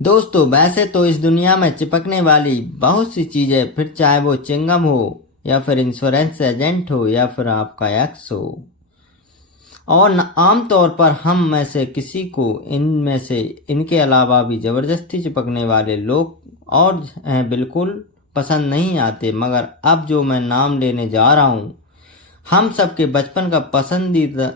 दोस्तों, वैसे तो इस दुनिया में चिपकने वाली बहुत सी चीजें, फिर चाहे वो चिंगम हो या फिर इंश्योरेंस एजेंट हो या फिर आपका एक्स हो, और आमतौर पर हम में से किसी को इनमें से इनके अलावा भी जबरदस्ती चिपकने वाले लोग और हैं बिल्कुल पसंद नहीं आते। मगर अब जो मैं नाम लेने जा रहा हूँ, हम सबके बचपन का पसंदीदा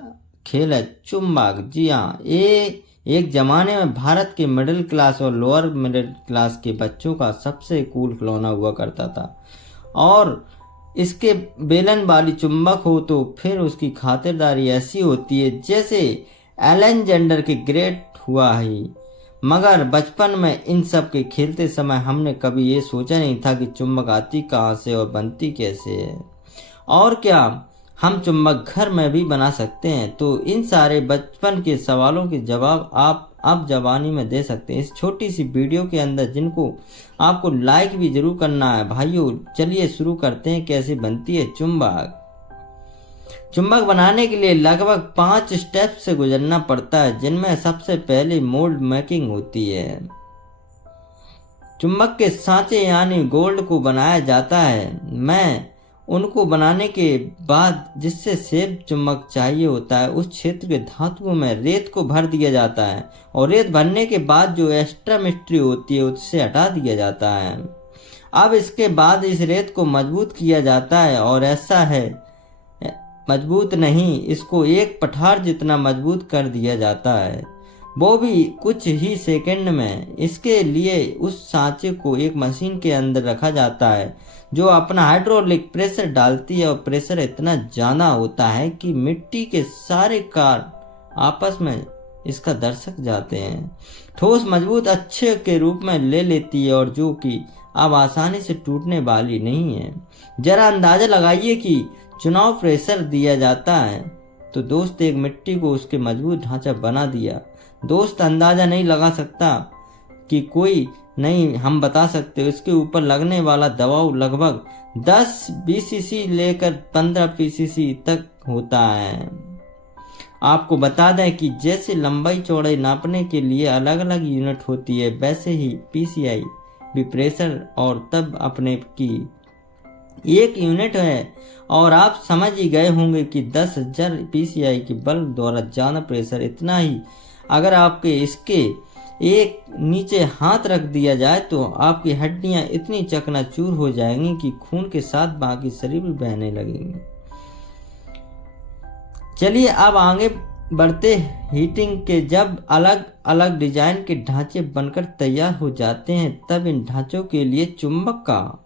खेल है चुम्बाक। जी हाँ, ये एक जमाने में भारत के मिडिल क्लास और लोअर मिडिल क्लास के बच्चों का सबसे कूल खिलौना हुआ करता था। और इसके बेलन वाली चुंबक हो तो फिर उसकी खातिरदारी ऐसी होती है जैसे एलेक्जेंडर के ग्रेट हुआ ही। मगर बचपन में इन सब के खेलते समय हमने कभी ये सोचा नहीं था कि चुंबक आती कहाँ से और बनती कैसे है, और क्या हम चुंबक घर में भी बना सकते हैं। तो इन सारे बचपन के सवालों के जवाब आप अब जवानी में दे सकते हैं इस छोटी सी वीडियो के अंदर, जिनको आपको लाइक भी जरूर करना है। भाइयों, चलिए शुरू करते हैं कैसे बनती है चुंबक। चुंबक बनाने के लिए लगभग 5 स्टेप से गुजरना पड़ता है, जिनमें सबसे पहले मोल्ड मेकिंग होती है। चुंबक के सांचे यानी गोल्ड को बनाया जाता है। मैं उनको बनाने के बाद जिससे सेब चुंबक चाहिए होता है, उस क्षेत्र के धातुओं में रेत को भर दिया जाता है, और रेत भरने के बाद जो एक्स्ट्रा मिस्ट्री होती है उससे हटा दिया जाता है। अब इसके बाद इस रेत को मजबूत किया जाता है, और ऐसा है मजबूत नहीं, इसको एक पठार जितना मजबूत कर दिया जाता है, वो भी कुछ ही सेकंड में। इसके लिए उस सांचे को एक मशीन के अंदर रखा जाता है जो अपना हाइड्रोलिक प्रेशर डालती है, और प्रेशर इतना ज़्यादा होता है कि मिट्टी के सारे कार आपस में इसका दर्शक जाते हैं, ठोस मजबूत अच्छे के रूप में ले लेती है, और जो कि अब आसानी से टूटने वाली नहीं है। जरा अंदाजा लगाइए कि चुनाव प्रेशर दिया जाता है तो दोस्त एक मिट्टी को उसके मजबूत ढांचा बना दिया। दोस्त अंदाजा नहीं लगा सकता कि कोई नहीं, हम बता सकते इसके ऊपर लगने वाला दबाव लगभग 10 बीसीसी लेकर 15 पीसीसी तक होता है। आपको बता दें कि जैसे लंबाई चौड़ाई नापने के लिए अलग अलग यूनिट होती है, वैसे ही पीसीआई भी प्रेशर और तब अपने की एक यूनिट है। और आप समझ ही गए होंगे कि 10,000 पीसीआई के बल्ब द्वारा ज़्यादा प्रेशर इतना ही अगर आपके इसके एक नीचे हाथ रख दिया जाए तो आपकी हड्डियां इतनी चकनाचूर हो जाएंगी कि खून के साथ बाकी शरीर भी बहने लगेंगे। चलिए अब आगे बढ़ते हीटिंग के। जब अलग अलग डिजाइन के ढांचे बनकर तैयार हो जाते हैं, तब इन ढांचों के लिए चुंबक का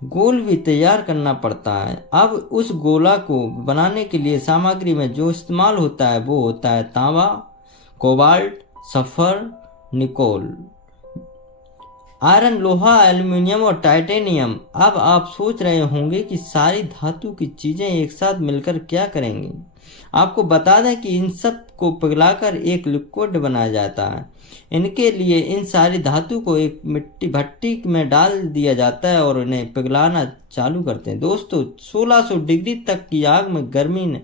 गोल भी तैयार करना पड़ता है। अब उस गोला को बनाने के लिए सामग्री में जो इस्तेमाल होता है वो होता है तांबा, कोबाल्ट, सल्फर, निकोल, आयरन, लोहा, एल्यूमिनियम और टाइटेनियम। अब आप सोच रहे होंगे कि सारी धातु की चीजें एक साथ मिलकर क्या करेंगे। आपको बता दें कि इन सब को पिघलाकर एक लिक्विड बनाया जाता है। इनके लिए इन सारी धातु को एक मिट्टी भट्टी में डाल दिया जाता है और इन्हें पिघलाना चालू करते हैं। दोस्तों, 1600 डिग्री तक की आग में गर्मी ने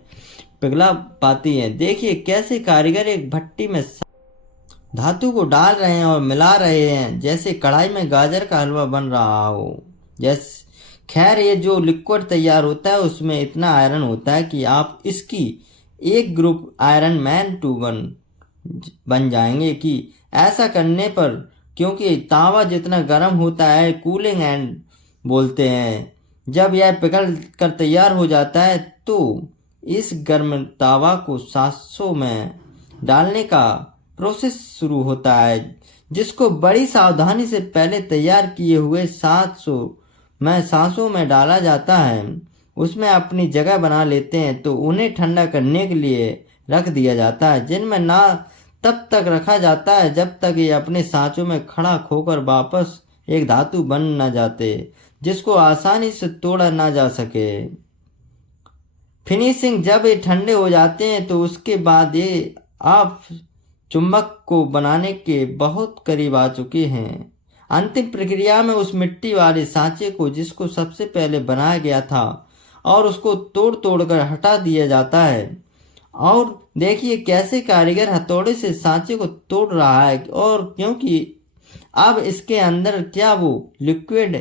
पिघला पाती है। देखिए कैसे कारीगर एक भट्टी में धातु को डाल रहे हैं और मिला रहे हैं जैसे कढ़ाई में गाजर का हलवा बन रहा हो। जैसे खैर, ये जो लिक्विड तैयार होता है उसमें इतना आयरन होता है कि आप इसकी एक ग्रुप आयरन मैन 2 बन जाएंगे। कि ऐसा करने पर, क्योंकि तावा जितना गर्म होता है, कूलिंग एंड बोलते हैं। जब यह पिघल कर तैयार हो जाता है तो इस गर्म तावा को 700 में डालने का प्रोसेस शुरू होता है, जिसको बड़ी सावधानी से पहले तैयार किए हुए 700 में सांसों में डाला जाता है। उसमें अपनी जगह बना लेते हैं तो उन्हें ठंडा करने के लिए रख दिया जाता है, जिनमें ना तब तक रखा जाता है जब तक ये अपने सांचों में खड़ा खोकर वापस एक धातु बन न जाते जिसको आसानी से तोड़ा ना जा सके। फिनिशिंग, जब ये ठंडे हो जाते हैं तो उसके बाद ये आप चुंबक को बनाने के बहुत करीब आ चुके हैं। अंतिम प्रक्रिया में उस मिट्टी वाले सांचे को, जिसको सबसे पहले बनाया गया था, और उसको तोड़ तोड़ कर हटा दिया जाता है, और देखिए कैसे कारीगर हथौड़े से सांचे को तोड़ रहा है, और क्योंकि अब इसके अंदर क्या वो लिक्विड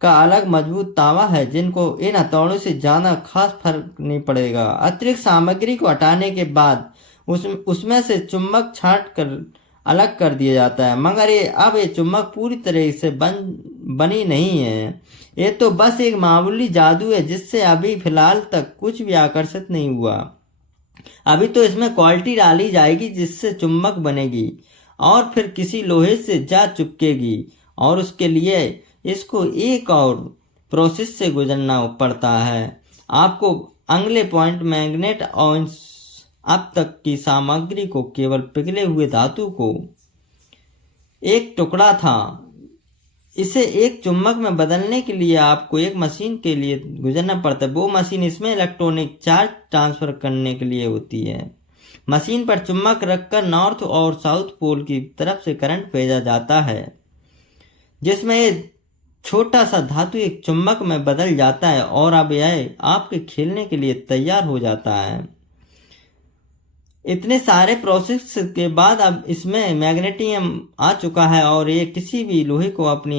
का अलग मजबूत तावा है, जिनको इन हथौड़ों से ज़्यादा खास फर्क नहीं पड़ेगा। अतिरिक्त सामग्री को हटाने के बाद उसमें से चुम्बक छांट कर अलग कर दिया जाता है, मगर ये चुम्बक पूरी तरह से बनी नहीं है। ये तो बस एक मामूली जादू है जिससे अभी फिलहाल तक कुछ भी आकर्षित नहीं हुआ। अभी तो इसमें क्वालिटी डाली जाएगी जिससे चुम्बक बनेगी और फिर किसी लोहे से जा चिपकेगी, और उसके लिए इसको एक और प्रोसेस से गुजरना पड़ता है। आपको अगले पॉइंट मैग्नेट और अब तक की सामग्री को केवल पिघले हुए धातु को एक टुकड़ा था, इसे एक चुम्बक में बदलने के लिए आपको एक मशीन के लिए गुजरना पड़ता है। वो मशीन इसमें इलेक्ट्रॉनिक चार्ज ट्रांसफर करने के लिए होती है। मशीन पर चुम्बक रखकर नॉर्थ और साउथ पोल की तरफ से करंट भेजा जाता है, जिसमें ये छोटा सा धातु एक चुम्बक में बदल जाता है, और अब यह आपके खेलने के लिए तैयार हो जाता है। इतने सारे प्रोसेस के बाद अब इसमें मैग्नेटियम आ चुका है, और ये किसी भी लोहे को अपनी